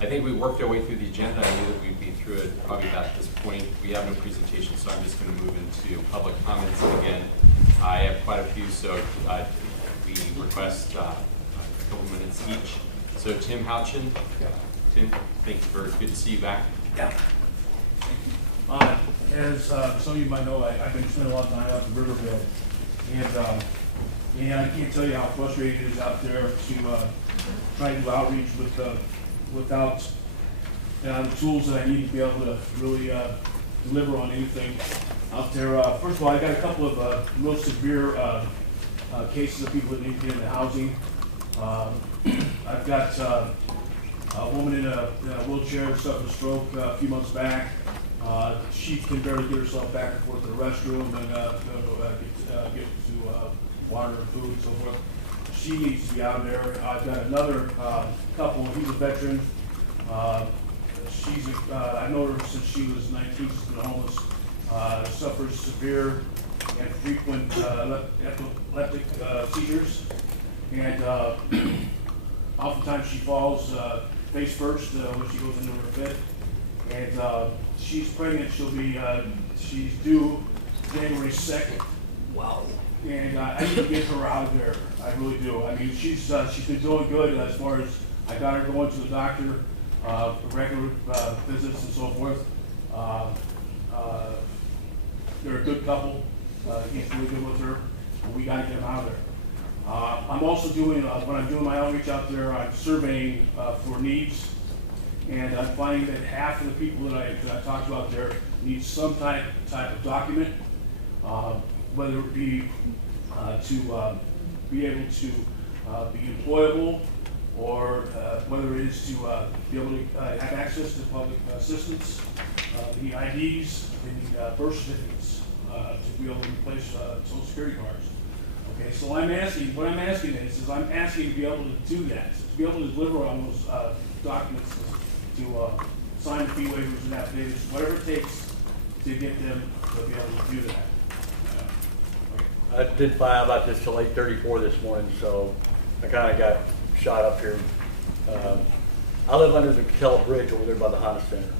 I think we worked our way through the agenda. I knew that we'd be through it probably about this point. We have no presentation, so I'm just going to move into public comments. And again, I have quite a few, so we request a couple minutes each. So Tim Houchin. Tim, thanks for good to see you back. Yeah. As some of you might know, I've been spending a lot of time out in Riverville, and I can't tell you how frustrating it is out there to try to do outreach without the tools that I need to be able to really deliver on anything out there. First of all, I got a couple of real severe cases of people that need to get into housing. I've got a woman in a wheelchair who suffered a stroke a few months back. She can barely get herself back and forth to the restroom and get to water and food and so forth. She needs to be out there. I've got another couple. He's a veteran. I know her since she was 19. She's been homeless. Suffers severe and frequent epileptic seizures, and oftentimes she falls face first when she goes into her fit. And she's pregnant. She's due January 2nd. Wow. And I need to get her out of there. I really do. I mean, she's been doing good as far as I got her going to the doctor, regular visits and so forth. They're a good couple. He's really good with her. And we got to get them out of there. I'm also doing, when I'm doing my outreach out there, I'm surveying for needs. And I'm finding that half of the people that I talked about there need some type of document, whether it be to be able to be employable, or whether it is to be able to have access to public assistance, the IDs, the birth certificates, to be able to replace Social Security cards. Okay, so what I'm asking is I'm asking to be able to do that, to be able to deliver on those documents, to sign the fee waivers and affidavits, whatever it takes to get them to be able to do that. I didn't find out about this till 8:34 this morning, so I kind of got shot up here. I live under the Catella Bridge over there by the Honda Center.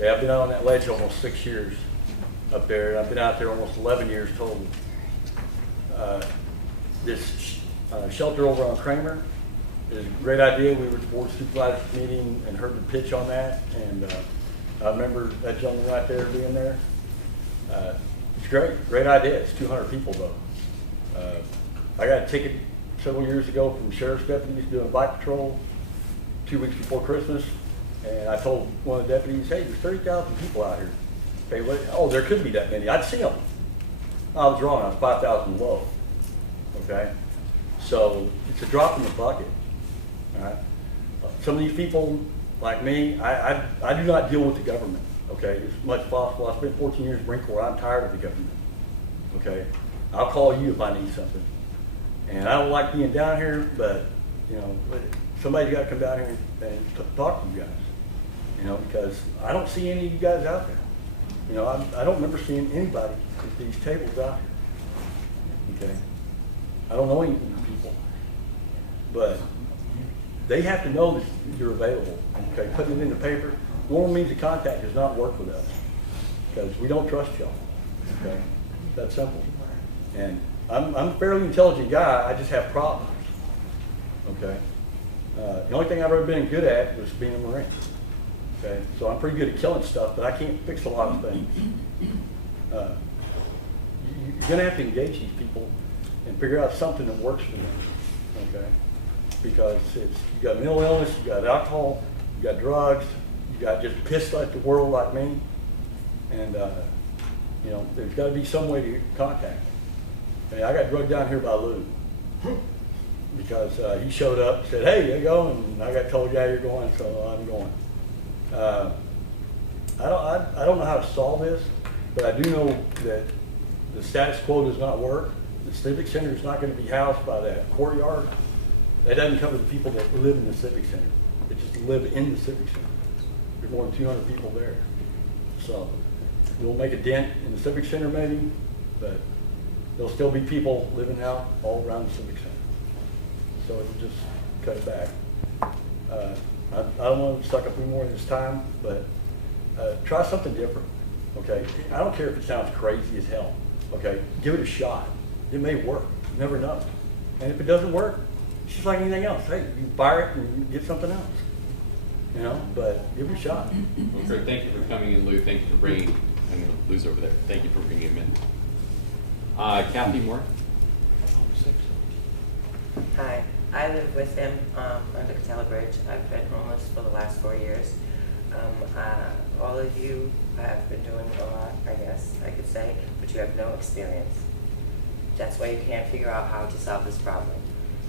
Yeah, I've been out on that ledge almost 6 years up there, and I've been out there almost 11 years total. This shelter over on Kramer is a great idea. We were at the board supervisors meeting and heard the pitch on that, and I remember that gentleman right there being there. It's great idea. It's 200 people though. I got a ticket several years ago from sheriff's deputies doing a bike patrol 2 weeks before Christmas, and I told one of the deputies, "Hey, there's 30,000 people out here." Okay, oh, there could be that many. I'd see them. I was wrong. I was 5,000 low. Okay, so it's a drop in the bucket. All right. Some of these people, like me, I do not deal with the government. Okay, as much as possible. I spent 14 years in the Marine Corps. I'm tired of the government. Okay, I'll call you if I need something. And I don't like being down here, but you know, somebody's got to come down here and talk to you guys. You know, because I don't see any of you guys out there. You know, I don't remember seeing anybody at these tables out here. Okay, I don't know any of these people, but they have to know that you're available. Okay, putting it in the paper. Normal means of contact does not work with us because we don't trust y'all. Okay, it's that simple. And I'm a fairly intelligent guy. I just have problems. Okay, the only thing I've ever been good at was being a Marine. Okay, so I'm pretty good at killing stuff, but I can't fix a lot of things. You're gonna have to engage these people and figure out something that works for them. Okay, because you got mental illness, you got alcohol, you got drugs. You got just pissed at the world like me, and you know, there's got to be some way to contact me. Okay, I got drugged down here by Lou because he showed up and said, "Hey, you go," and I got told, "Yeah, you're going," so I'm going. I don't know how to solve this, but I do know that the status quo does not work. The Civic Center is not going to be housed by that courtyard. That doesn't cover the people that live in the Civic Center. They just live in the Civic Center. There's more than 200 people there. So we'll make a dent in the Civic Center maybe, but there'll still be people living out all around the Civic Center. So it'll just cut it back. I don't want to suck up any more of this time, but try something different, okay? I don't care if it sounds crazy as hell, okay? Give it a shot. It may work. You never know. And if it doesn't work, it's just like anything else. Hey, you fire it and get something else, you know? But give it a shot. Well, Kurt, thank you for coming in, Lou. Thank you for bringing, I'm going to lose over there. Thank you for bringing him in. Kathy Moore. Hi, I live with him under Catella Bridge. I've been homeless for the last 4 years. All of you have been doing a lot, I guess I could say, but you have no experience. That's why you can't figure out how to solve this problem.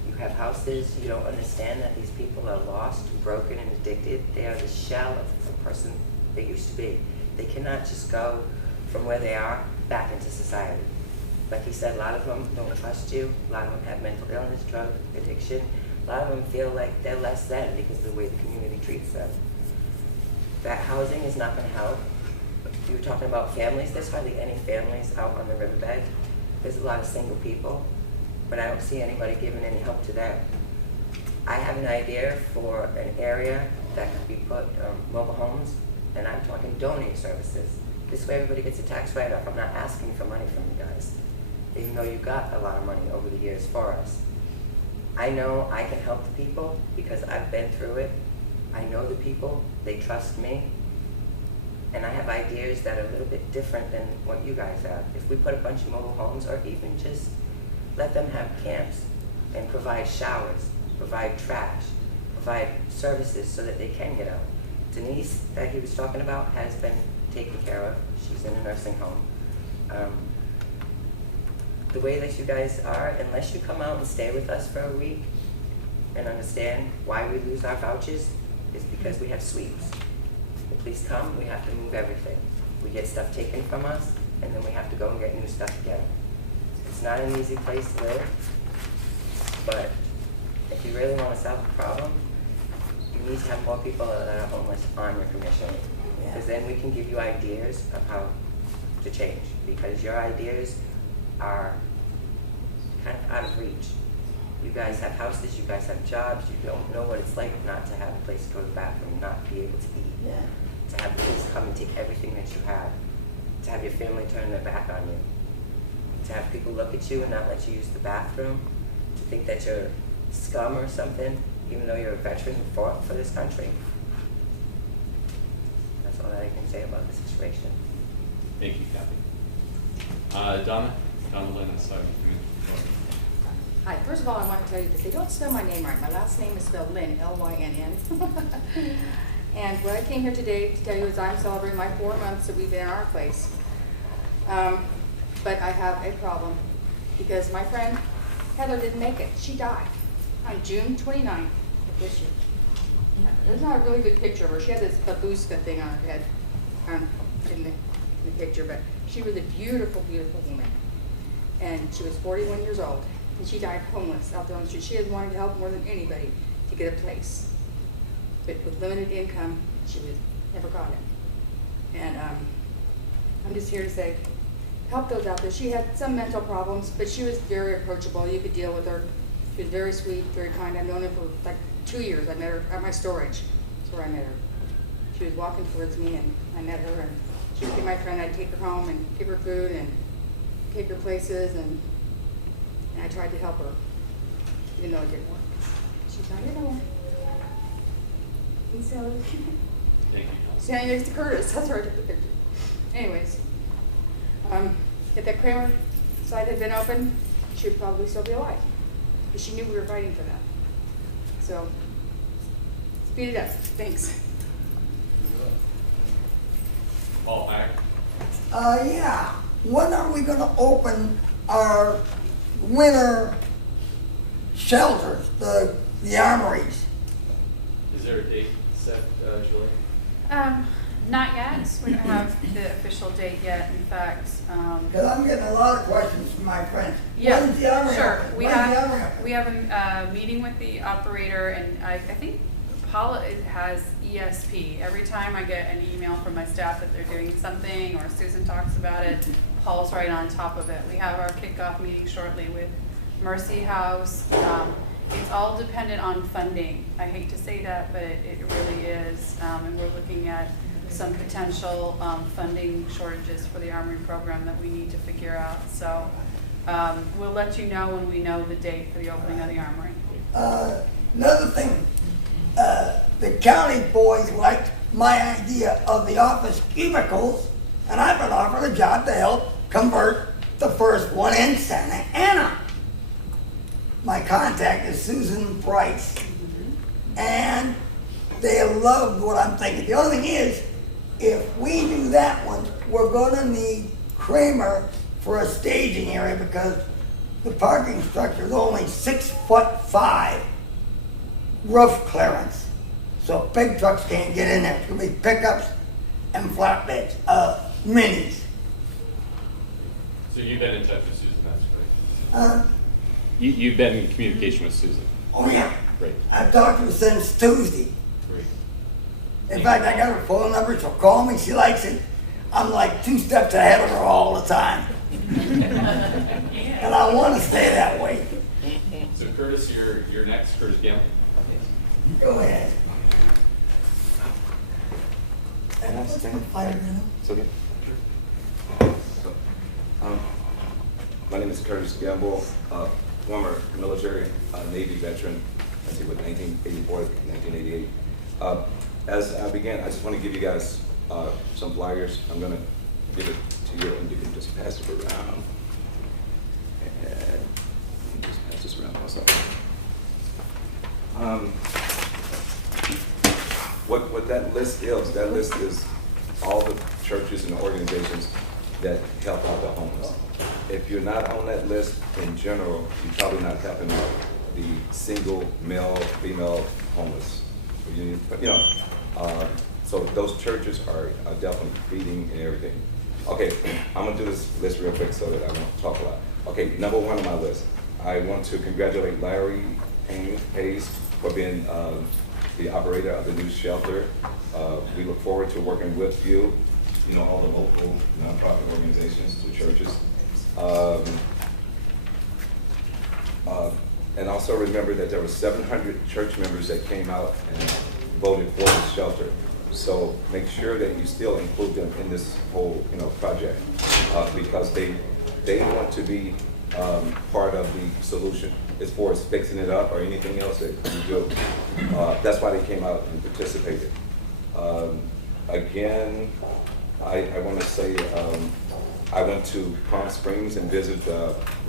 You have houses, you don't understand that these people are lost, broken, and addicted. They are the shell of the person they used to be. They cannot just go from where they are back into society. Like he said, a lot of them don't trust you. A lot of them have mental illness, drug addiction. A lot of them feel like they're less than because of the way the community treats them. That housing is not going to help. You were talking about families. There's hardly any families out on the riverbed. There's a lot of single people, but I don't see anybody giving any help to them. I have an idea for an area that could be put mobile homes, and I'm talking donate services. This way everybody gets a tax write-off. I'm not asking for money from you guys, even though you got a lot of money over the years for us. I know I can help the people because I've been through it. I know the people, they trust me, and I have ideas that are a little bit different than what you guys have. If we put a bunch of mobile homes, or even just let them have camps and provide showers, provide trash, provide services so that they can get out. Denise, that he was talking about, has been taken care of. She's in a nursing home. The way that you guys are, unless you come out and stay with us for a week and understand why we lose our vouchers, is because we have sweeps. Please come, we have to move everything. We get stuff taken from us, and then we have to go and get new stuff again. It's not an easy place to live, but if you really want to solve the problem, you need to have more people that are homeless on your commission, because then we can give you ideas of how to change, because your ideas are kind of out of reach. You guys have houses, you guys have jobs, you don't know what it's like not to have a place to go to the bathroom, not be able to eat, to have police come and take everything that you have, to have your family turn their back on you, to have people look at you and not let you use the bathroom, to think that you're scum or something, even though you're a veteran who fought for this country. That's all that I can say about the situation. Thank you, Kathy. Donna Lynn, sorry. Hi, first of all, I want to tell you that they don't spell my name right. My last name is spelled Lynn, L-Y-N-N. And what I came here today to tell you is I'm celebrating my 4 months that we've been in our place. But I have a problem because my friend Heather didn't make it. She died on June 29th of this year. There's not a really good picture of her. She had this babushka thing on her head in the picture, but she was a beautiful, beautiful woman. And she was 41 years old. And she died homeless out there on the street. She had wanted to help more than anybody to get a place. But with limited income, she would never got it. And I'm just here to say, help those out there. She had some mental problems, but she was very approachable. You could deal with her. She was very sweet, very kind. I've known her for like 2 years. I met her at my storage. That's where I met her. She was walking towards me, and I met her, and she became my friend. I'd take her home and give her food and take her places, and I tried to help her, even though it didn't work. She's not here no more. And so, Thank you. standing next to Curtis, that's where I took the picture. Anyways, if that Kramer site had been open, she would probably still be alive, because she knew we were fighting for that. So, speed it up. Thanks. Paul Mack. Yeah. When are we gonna open our winter shelters, the armories? Is there a date set, Julie? Not yet. We don't have the official date yet. In fact, Because I'm getting a lot of questions from my friends. yeah, When's the armory sure. open? We When's the armory have open? a meeting with the operator, and I think Paula has ESP. Every time I get an email from my staff that they're doing something, or Susan talks about it, Paul's right on top of it. We have our kickoff meeting shortly with Mercy House, it's all dependent on funding. I hate to say that, but it really is. And we're looking at some potential funding shortages for the Armory program that we need to figure out. So we'll let you know when we know the date for the opening of the Armory. Another thing, the county boys liked my idea of the office cubicles, and I've been offered a job to help convert the first one in Santa Ana. My contact is Susan Price, and they loved what I'm thinking. The only thing is, if we do that one, we're gonna need Kramer for a staging area because the parking structure is only 6'5" roof clearance. So big trucks can't get in there. It's gonna be pickups and flatbeds, minis. So you've been in touch with Susan, that's great. Uh, You've been in communication with Susan. oh yeah, Great, I've talked to her since Tuesday. great. In fact, I got her phone number, she'll call me, she likes it. I'm like 2 steps ahead of her all the time. And I wanna stay that way. So Curtis, you're next, Curtis Gamble. Go ahead. Can I stand? Fire, you know? It's okay. My name is Curtis Gamble, former military Navy veteran, I see, with 1984 to 1988. As I begin, I just want to give you guys some flyers. I'm going to give it to you, and you can just pass it around. And you can just pass this around also. What that list is all the churches and organizations that help out the homeless. If you're not on that list in general, you're probably not helping out the single male, female homeless. So those churches are definitely feeding and everything. Okay, I'm gonna do this list real quick so that I won't talk a lot. Okay, number one on my list, I want to congratulate Larry Hayes for being the operator of the new shelter. We look forward to working with you, all the local nonprofit organizations, the churches. And also remember that there were 700 church members that came out and voted for the shelter. So make sure that you still include them in this whole, project, because they want to be part of the solution as far as fixing it up or anything else that you do. That's why they came out and participated. Again, I want to say I went to Palm Springs and visited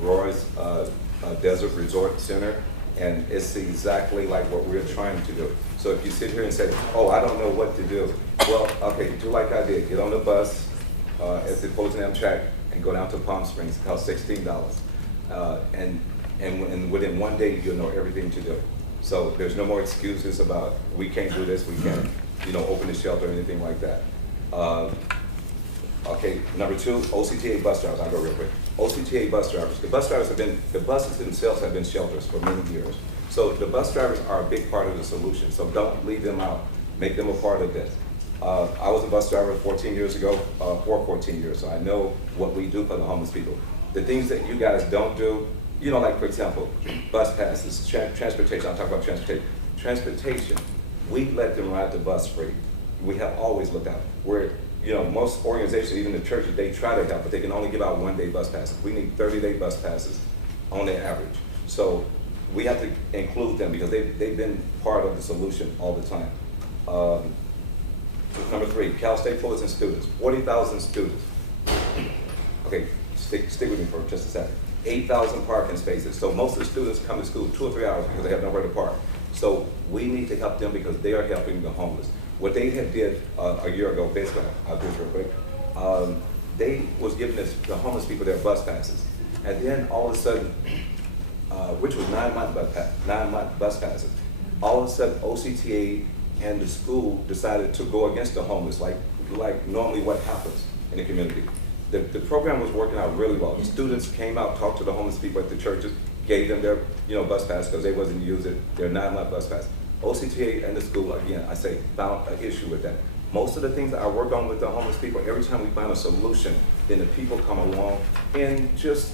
Roy's Desert Resort Center, and it's exactly like what we're trying to do. So if you sit here and say, oh, I don't know what to do, well, okay, do like I did. Get on the bus at the Poston Amtrak and go down to Palm Springs. It costs $16. And within one day, you'll know everything to do. So there's no more excuses about, we can't do this, we can't, open the shelter or anything like that. Okay, number two, OCTA bus drivers. I'll go real quick. OCTA bus drivers. The buses themselves have been shelters for many years. So the bus drivers are a big part of the solution. So don't leave them out. Make them a part of this. I was a bus driver 14 years ago, for 14 years, so I know what we do for the homeless people. The things that you guys don't do, like for example, bus passes, transportation. I'll talk about transportation. Transportation, we let them ride the bus free. We have always looked out. Where most organizations, even the churches, they try to help, but they can only give out one-day bus passes. We need 30-day bus passes on the average. So we have to include them because they've been part of the solution all the time. Number three, Cal State Fullerton students, 40,000 students. Okay, stick with me for just a second. 8,000 parking spaces. So most of the students come to school 2 or 3 hours because they have nowhere to park. So we need to help them because they are helping the homeless. What they had did a year ago, basically, I'll do this real quick, they was giving the homeless people their bus passes. And then all of a sudden, which was 9-month bus passes, all of a sudden OCTA and the school decided to go against the homeless, like normally what happens in the community. The program was working out really well. The students came out, talked to the homeless people at the churches, gave them their bus pass because they wasn't using their 9-month bus pass. OCTA and the school, again, I say, found an issue with that. Most of the things that I work on with the homeless people, every time we find a solution, then the people come along and just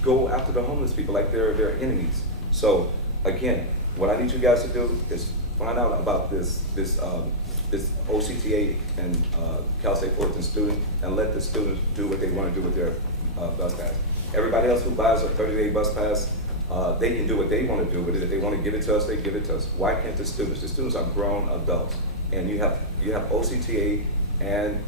go after the homeless people like they're enemies. So again, what I need you guys to do is find out about this OCTA and Cal State Fullerton student, and let the students do what they want to do with their bus pass. Everybody else who buys a 30-day bus pass, they can do what they want to do with it. If they want to give it to us, they give it to us. Why can't the students? The students are grown adults, and you have OCTA and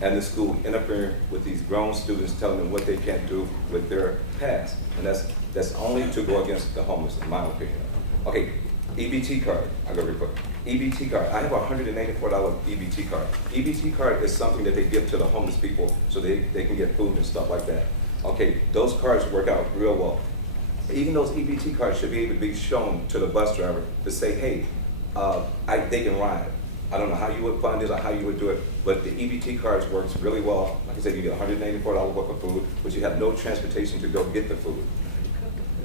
the school interfering with these grown students, telling them what they can't do with their pass, and that's only to go against the homeless, in my opinion. Okay, EBT card. I go real quick. EBT card. I have a $184 EBT card. EBT card is something that they give to the homeless people so they can get food and stuff like that. Okay, those cards work out real well. Even those EBT cards should be able to be shown to the bus driver to say, hey, they can ride. I don't know how you would fund this or how you would do it, but the EBT cards works really well. Like I said, you get $184 worth of food, but you have no transportation to go get the food.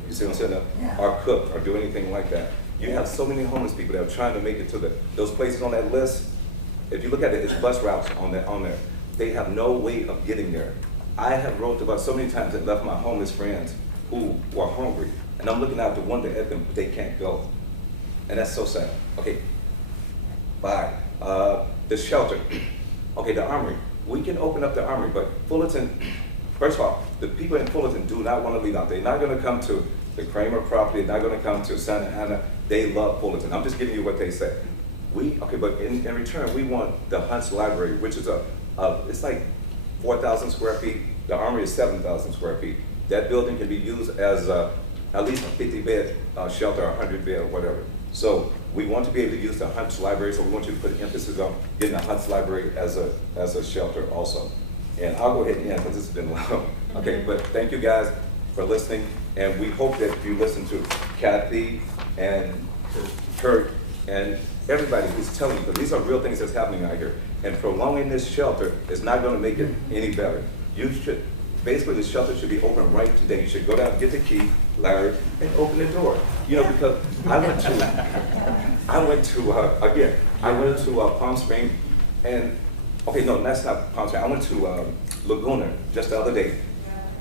You see what I'm saying? Yeah. Or cook or do anything like that. You have so many homeless people that are trying to make it to those places on that list. If you look at it, it's bus routes on there. They have no way of getting there. I have rode the bus so many times and left my homeless friends who were hungry, and I'm looking out the window at them, but they can't go. And that's so sad. Okay, bye. The shelter. Okay, the Armory. We can open up the Armory, but Fullerton, first of all, the people in Fullerton do not want to leave out. They're not going to come to the Kramer property, they're not going to come to Santa Ana. They love Fullerton. I'm just giving you what they say. But in return, we want the Hunts Library, which is it's like 4,000 square feet. The Armory is 7,000 square feet. That building can be used as at least a 50-bed shelter, or 100-bed, or whatever. So we want to be able to use the Hunts Library, so we want you to put emphasis on getting the Hunts Library as a shelter also. And I'll go ahead and end because this has been long. Okay, but thank you guys for listening, and we hope that you listen to Kathy and Kurt and everybody who's telling you, because these are real things that's happening out here. And prolonging this shelter is not going to make it any better. Basically, the shelter should be open right today. You should go down, get the key, Larry, and open the door. You know, because I went to Palm Springs, and okay, no, that's not Palm Springs. I went to Laguna just the other day.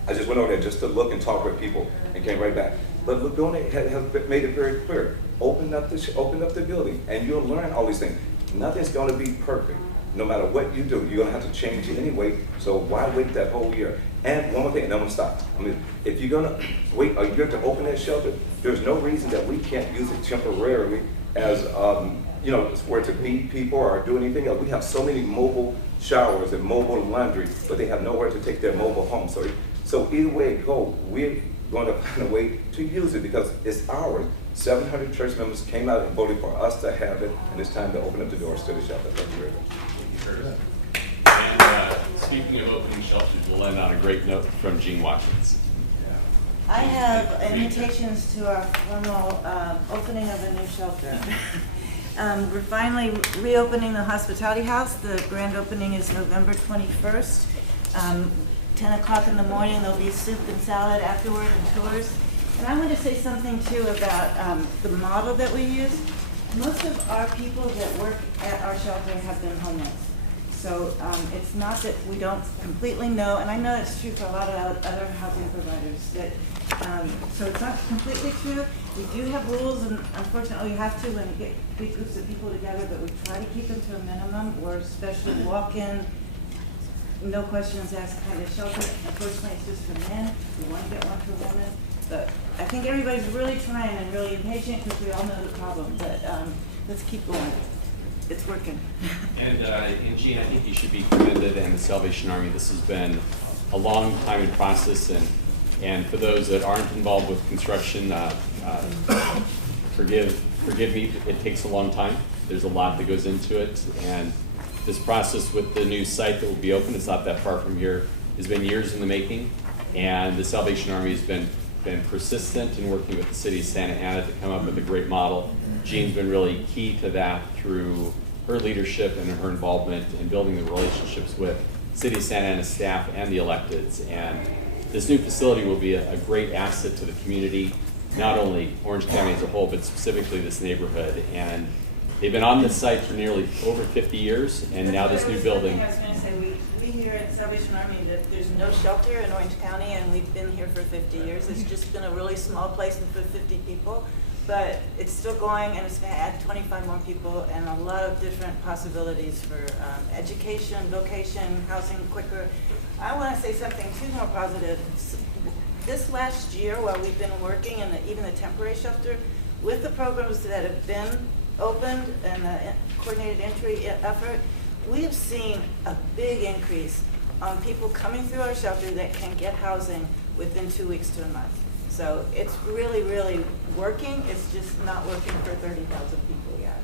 I just went over there just to look and talk with people, and came right back. But Laguna has made it very clear. Open up the building, and you'll learn all these things. Nothing's going to be perfect. No matter what you do, you're going to have to change it anyway. So why wait that whole year? And one more thing, and I'm going to stop. I mean, if you're going to wait a year to open that shelter, there's no reason that we can't use it temporarily as, where to feed people or do anything else. We have so many mobile showers and mobile laundry, but they have nowhere to take their mobile home. So either way it goes, we're going to find a way to use it because it's ours. 700 church members came out and voted for us to have it, and it's time to open up the doors to the shelter. Thank you very much. And speaking of opening shelters, we'll end on a great note from Gene Watkins. I have invitations to our formal opening of a new shelter. We're finally reopening the hospitality house. The grand opening is November 21st. 10 o'clock in the morning, there'll be soup and salad afterward and tours. And I want to say something too about the model that we use. Most of our people that work at our shelter have been homeless. So it's not that we don't completely know, and I know that's true for a lot of other housing providers, that so it's not completely true. We do have rules, and unfortunately we have to when we get big groups of people together, but we try to keep them to a minimum, or especially walk-in, no questions asked kind of shelter. Unfortunately, it's just for men. We want to get one for women. But I think everybody's really trying and really impatient because we all know the problem. But let's keep going. It's working. And Gene, I think you should be commended, and the Salvation Army. This has been a long time in process, and for those that aren't involved with construction, forgive me. It takes a long time. There's a lot that goes into it, and this process with the new site that will be open, it's not that far from here, has been years in the making, and the Salvation Army has been persistent in working with the city of Santa Ana to come up with a great model. Jean's been really key to that through her leadership and her involvement in building the relationships with city of Santa Ana staff and the electeds. And this new facility will be a great asset to the community, not only Orange County as a whole, but specifically this neighborhood. And they've been on this site for nearly over 50 years, and now this new building. I was going to say, we here like Salvation Army, that there's no shelter in Orange County, and we've been here for 50 years. It's just been a really small place to put 50 people, but it's still going, and it's going to add 25 more people, and a lot of different possibilities for education, vocation, housing quicker. I want to say something too more positive. This last year, while we've been working in even the temporary shelter, with the programs that have been opened and the coordinated entry effort, we have seen a big increase on people coming through our shelter that can get housing within 2 weeks to a month. So it's really, really working. It's just not working for 30,000 people yet.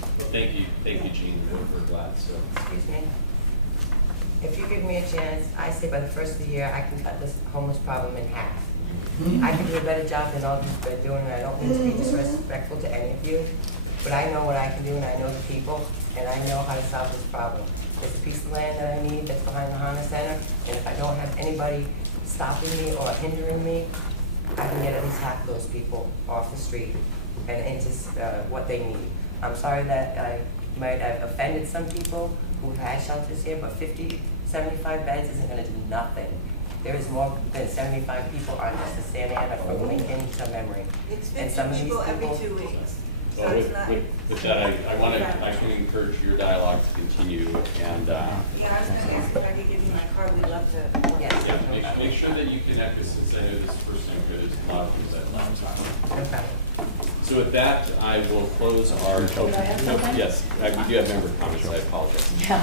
Well, thank you, Jean. We're glad. So. Excuse me. If you give me a chance, I say by the first of the year, I can cut this homeless problem in half. I can do a better job than all of you are doing, and I don't mean to be disrespectful to any of you, but I know what I can do, and I know the people, and I know how to solve this problem. There's a piece of land that I need that's behind the Honda Center, and if I don't have anybody stopping me or hindering me, I can get at least half of those people off the street and into what they need. I'm sorry that I might have offended some people who had shelters here, but 50, 75 beds isn't going to do nothing. There is more than 75 people on just the Santa Ana from Lincoln to Memory. It's And 50 some of these people every 2 weeks. So Well, it's not. with that, I can encourage your dialogue to continue, and Yeah, I was going to ask if I could give you my card. We'd love to. Yes. yeah, make sure that you connect us, since I know this is the first time, because there's a lot of things I'd like to talk about. No problem. So with that, I will close our. Yes, we do have member comments. I apologize. Yeah.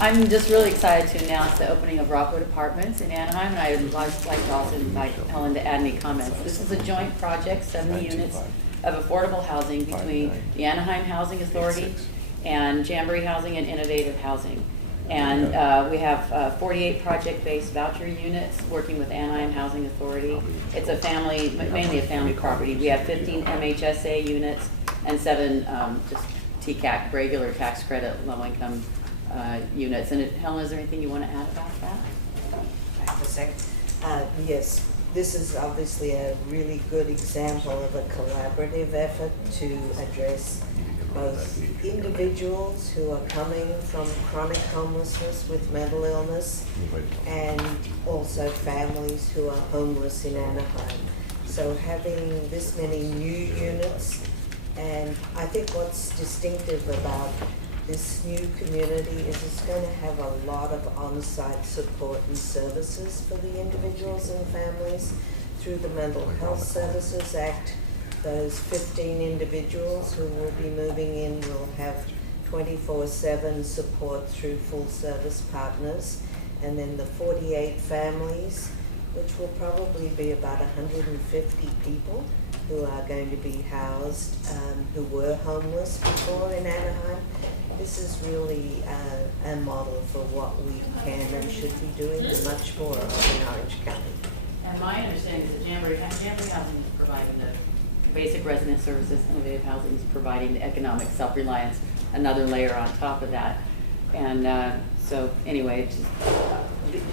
I'm just really excited to announce the opening of Rockwood Apartments in Anaheim, and I would like to also invite Helen to add any comments. This is a joint project, 70 units of affordable housing between the Anaheim Housing Authority and Jamboree Housing and Innovative Housing. And we have 48 project-based voucher units working with Anaheim Housing Authority. It's a family, mainly a family property. We have 15 MHSA units and 7 just TCAC, regular tax credit, low-income units. And Helen, is there anything you want to add about that? Back a sec. Yes, this is obviously a really good example of a collaborative effort to address both individuals who are coming from chronic homelessness with mental illness and also families who are homeless in Anaheim. So having this many new units, and I think what's distinctive about this new community is it's going to have a lot of on-site support and services for the individuals and families through the Mental Health Services Act. Those 15 individuals who will be moving in will have 24/7 support through full service partners. And then the 48 families, which will probably be about 150 people who are going to be housed, who were homeless before in Anaheim. This is really a model for what we can and should be doing much more of in Orange County. And my understanding is that Jamboree Housing is providing the basic resident services, Innovative Housing is providing the economic self-reliance, another layer on top of that. And so anyway,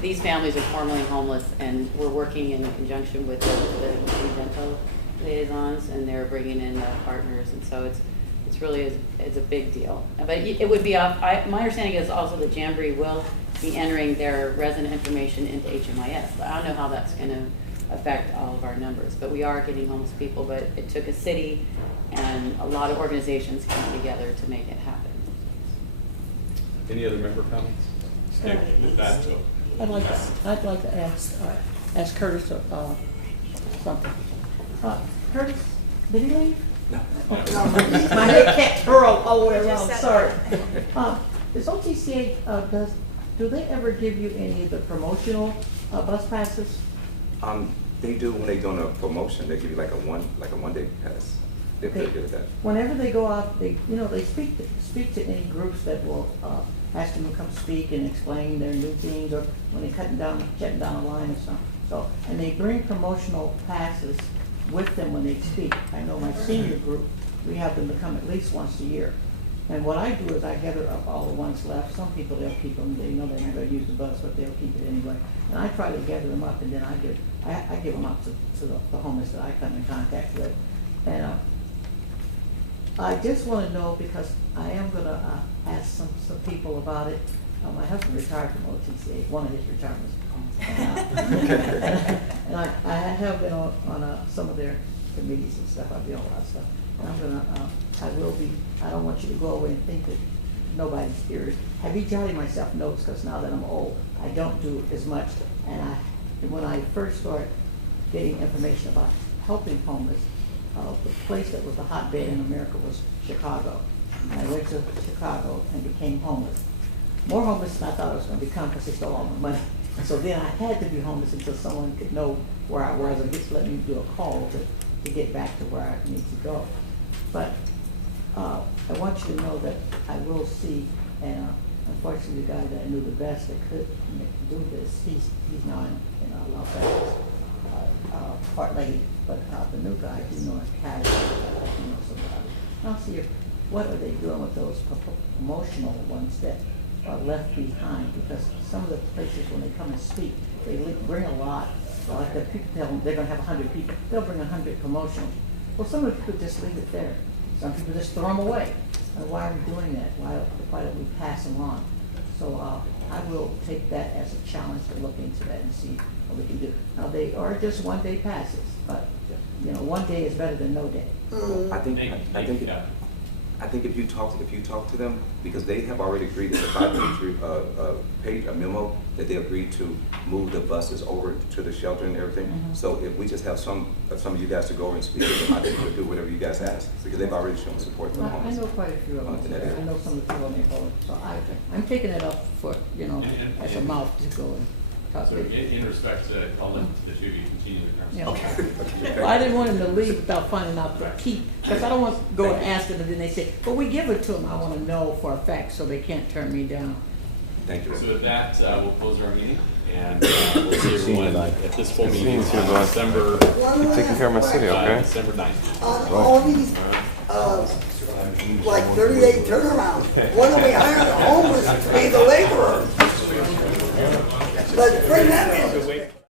these families are formerly homeless, and we're working in conjunction with the dental liaisons, and they're bringing in partners, and so it's really it's a big deal. But it would be my understanding is also that Jamboree will be entering their resident information into HMIS. I don't know how that's going to affect all of our numbers, but we are getting homeless people. But it took a city and a lot of organizations coming together to make it happen. Any other member comments? Stick with that. I'd like to ask Curtis something. Curtis, did he leave? No. My head can't twirl all the way around, sorry. Does OTCA, do they ever give you any of the promotional bus passes? They do when they're doing a promotion. They give you like a one day pass. They're pretty good at that. Whenever they go out, they speak to any groups that will ask them to come speak and explain their new things, or when they're shutting down a line or something. So, and they bring promotional passes with them when they speak. I know my senior group, we have them to come at least once a year. And what I do is I gather up all the ones left. Some people, they'll keep them. They know they're not going to use the bus, but they'll keep it anyway. And I try to gather them up, and then I give them up to the homeless that I come in contact with. And I just want to know, because I am going to ask some people about it. My husband retired from OTCA, one of his retirements. And I have been on some of their committees and stuff. I'll be on a lot of stuff. And I don't want you to go away and think that nobody's here. I be jotting myself notes because now that I'm old, I don't do as much. And when I first started getting information about helping homeless, the place that was the hotbed in America was Chicago. And I went to Chicago and became homeless. More homeless than I thought I was going to become because they stole all my money. So then I had to be homeless until someone could know where I was and just let me do a call to get back to where I need to go. But I want you to know that I will see, and unfortunately the guy that I knew the best that could do this, he's now in Los Angeles, Part Lady, but the new guy, you know, is Cash, you know, somebody. I'll see what are they doing with those emotional ones that are left behind, because some of the places when they come and speak, they bring a lot. Like the people tell them they're going to have 100 people, they'll bring 100 promotional. Well, some of the people just leave it there. Some people just throw them away. Why are we doing that? Why don't we pass them on? So I will take that as a challenge to look into that and see what we can do. Now they are just one-day passes, but you know, one day is better than no day. I think if you talk to them, because they have already agreed in the 5-page a memo that they agreed to move the buses over to the shelter and everything. Mm-hmm. So if we just have some of you guys to go over and speak to them, I think we'll do whatever you guys ask, because they've already shown support for the I homeless. know quite a few of them. I know some of the people on the board. So I'm taking it up for, you know, as a mouth to go and talk So to. in respect to Colin, the two of you continue the Yeah. conversation. Well, I didn't want him to leave without finding out the key, because I don't want to go and ask them and then they say, well, we give it to them. I want to know for a fact so they can't turn me down. Thank you. So with that, we'll close our meeting, and we'll see everyone at this full meeting on December. Keep taking care of my city, okay? December 9th. On all these, like 30-day turnaround, when are we hiring the homeless to be the laborers? Let's bring them in.